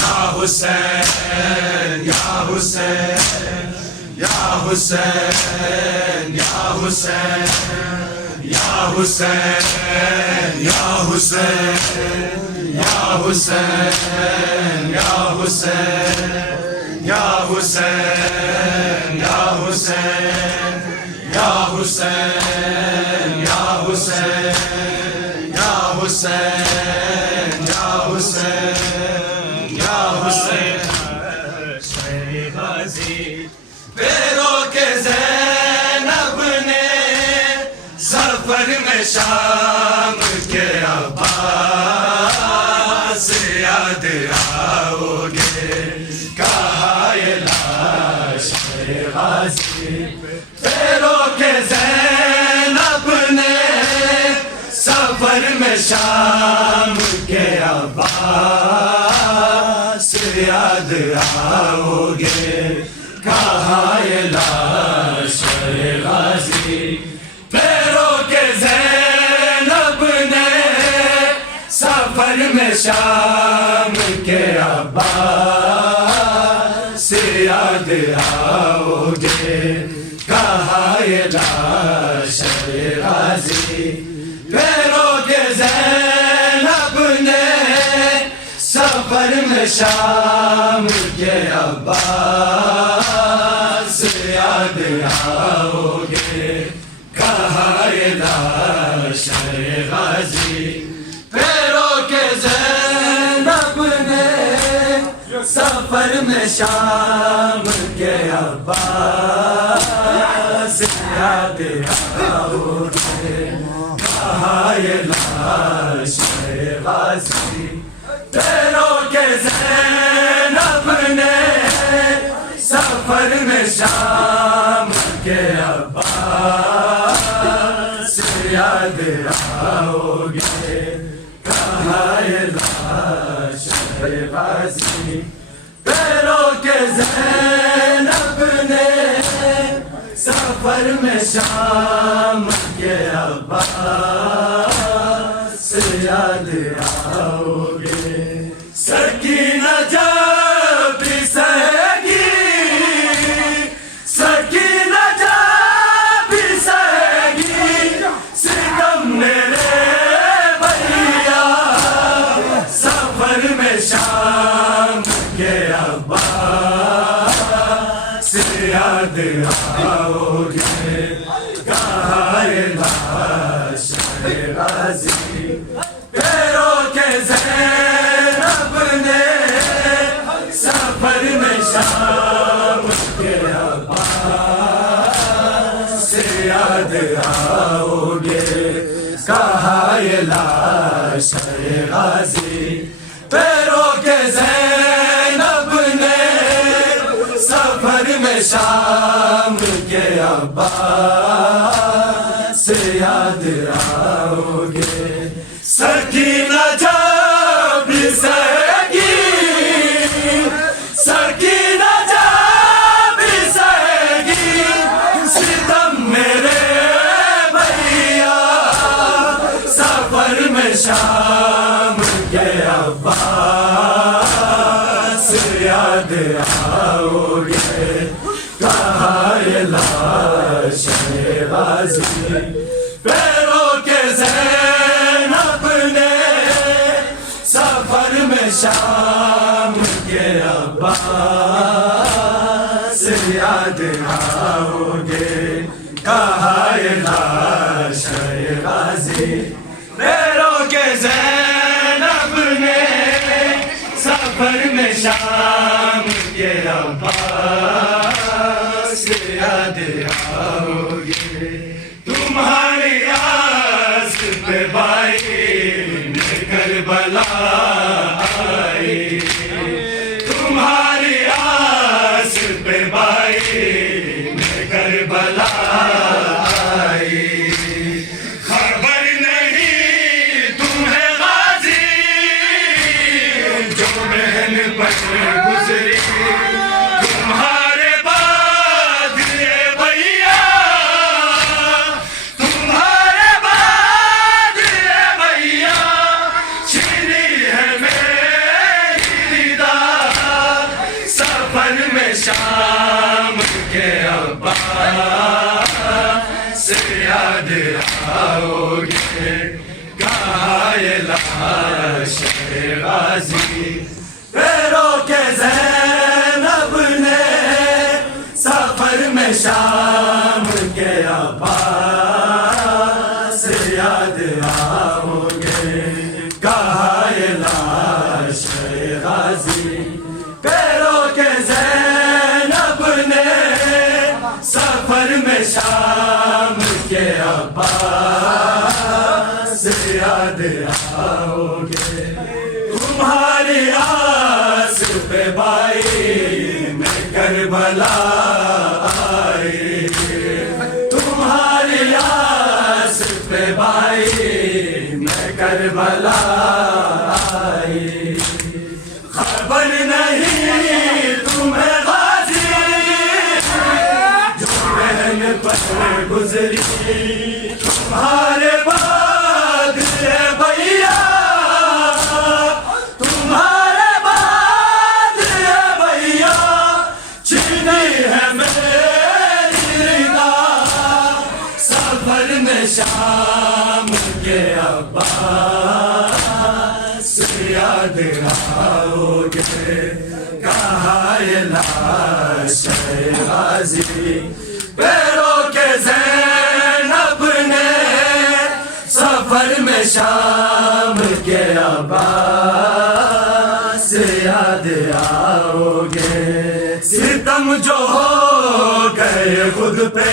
یا حسین یا حسین یا حسین یا حسین یا حسین یا حسین یا حسین یا حسین یا حسین یا حسین یا حسین یا حسین یا حسین یا حسین یا حسین غازی پیرو کے زینب نے سفر میں شام کے عباس یاد آؤ گے کہا یہ لاش غازی پیرو کے زینب نے سفر میں شام کے عباس یاد آؤ گے کہا یہ لاش غازی پیرو کے زینب نے سفر میں شام کے عباس یاد آؤ گے کہا یہ لاش غازی پیرو کے زینب نے سفر میں شام کے عباس یاد آؤ گے کہا یہ لاش غازی پیرو کے زینب نے سفر میں شام کے عباس یاد آؤ گے کہا یہ لاش غازی پیرو کے زینب نے سفر میں شام کے عباس یاد آؤ گے کہا یہ لاش غازی پیرو کے زینب نے سفر میں شام کے عباس یاد آؤ گے سکینہ جب سہگی سکینہ جب سہگی ستم میرے بھیا سفر میں شام کے عباس یاد آؤ گے کہا یہ لاش غازی پیرو کے زینب نے سفر میں شام کے عباس یاد آؤ گے کہا یہ لاش غازی پیرو کے زینب نے سفر میں شام کے عباس یاد آؤ گے سکینہ جب سہگی سکینہ جب سہگی ستم میرے بھیا سفر میں شام کے عباس یاد آؤ گے کہا یہ لاش غازی پیرو کے زینب نے سفر میں شام کے عباس یاد آؤ گے کہا یہ لاش غازی پیرو کے زینب نے سفر میں شام کے عباس یاد آؤ گے تمہاری آس پہ بائی نے کربلا آئی تمہاری آس پہ بائی نے کربلا آئی خبر نہیں تمہیں غازی جو بہن پر گزری تمہارے بعد یہ بھیا تمہارے بعد یہ بھیا چھینی ہے میری دیدار شام کے عباس یاد آؤ گے کہاں یہ لاش غازی پیروں کے زینب نے سفر میں شام کے عباس یاد آؤ گے کہاں یہ لاش غازی پیروں کے زینب نے سفر میں شام کے عباس یاد آؤ گے تمہاری آس پہ بائی میں کربلا آئی تمہاری آس پہ بائی میں کربلا آئی خبر نہیں تمہیں غازی جو بہن پر گزری تمہارے بعد ہے بھیا تمہارے بعد ہے بھیا چھینی ہے میری نگاہ سفر میں شام کے عباس یاد آؤ گے کہاں یہ لاش غازی پیروں کے زینب نے سفر میں شام کے عباس یاد آؤ گے ستم جو ہو گئے خود پہ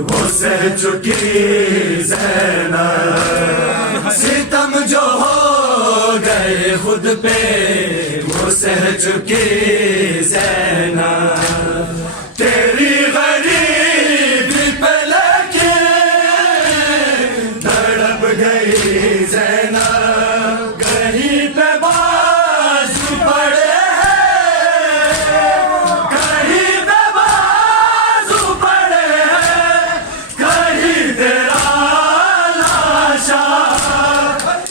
وہ سہ چکی زینب ستم جو ہو گئے خود پہ وہ سہ چکی زینب تیری غریبی پہ لے تڑپ گئی زینب کہیں پہ بازو پڑے کہیں پہ بازو پڑے کہیں تیرا لاشا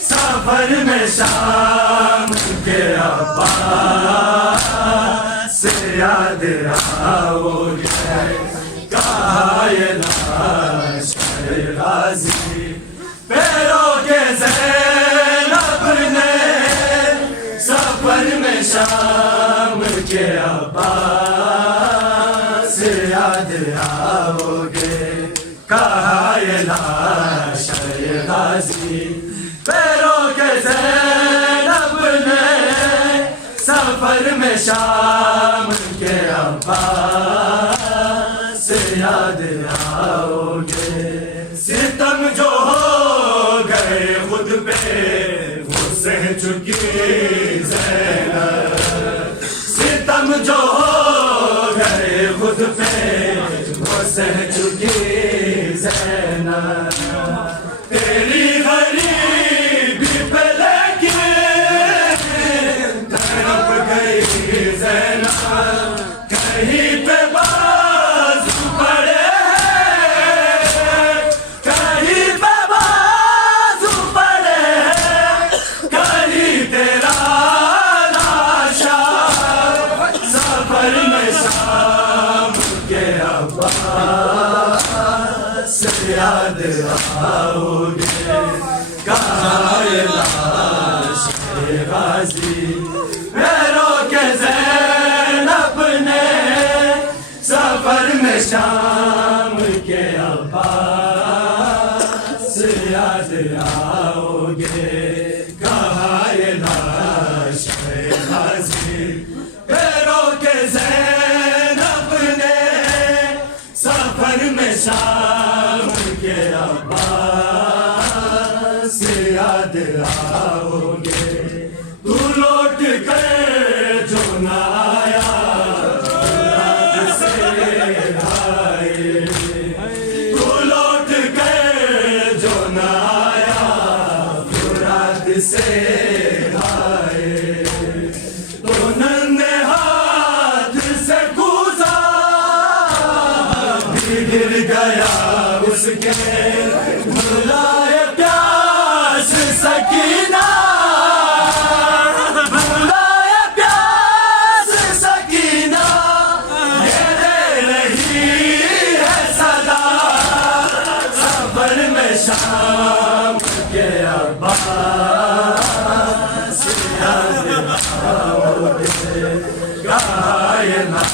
سفر میں شام کے عباس یاد آؤ گے کہاں یہ لاش غازی پیروں کے زینب نے سفر میں شام کے عباس یاد آؤ گے کہاں یہ لاش غازی پیروں کے زینب نے سفر میں شام کے عباس یاد آؤ گے ستم جو ہو گئے خود پہ وہ سہ چکی زینب ستم جو ہو گئے خود پہ وہ سہ چکی زینب تیری غریبی پہ لیکن تڑپ گئی زینب کہیں پہ بازو پڑے کہیں پہ بازو پڑے کہیں تیرا لاشا سفر میں شام کے عباس یاد آؤ گے کہاں یہ لاش غازی پیروں کے زینب نے سفر میں شام کے عباس یاد آؤ گے کہاں یہ لاش غازی پیروں کے زینب نے سفر میں شام کے عباس یاد آؤ گے تو لوٹ کر جو نہ آیا رات سے آئے تو لوٹ کر جو نہ آیا رات سے آئے تو ننھے ہاتھ سے کوزا گر گیا اس کے بلائے پیاس سکینہ بلائے پیاس سکینہ کائنات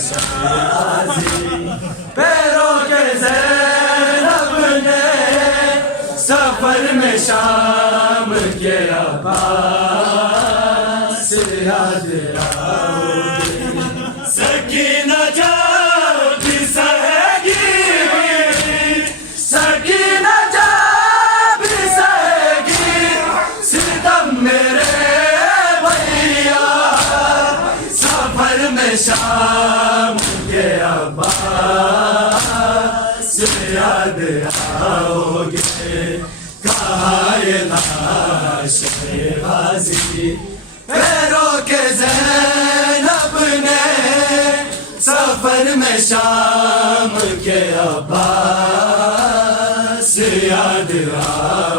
شہبازی پیروں کے زینب نے سفر میں شام کے عباس یاد آؤگے سکینہ جب بھی سہے گی سکینہ جب بھی سہے گی ستم میرے بھیا سفر میں شام کے عباس یاد آؤگے کائنات شہبازی پیروں کے زینب نے سفر میں شام کے عباس یاد آؤگے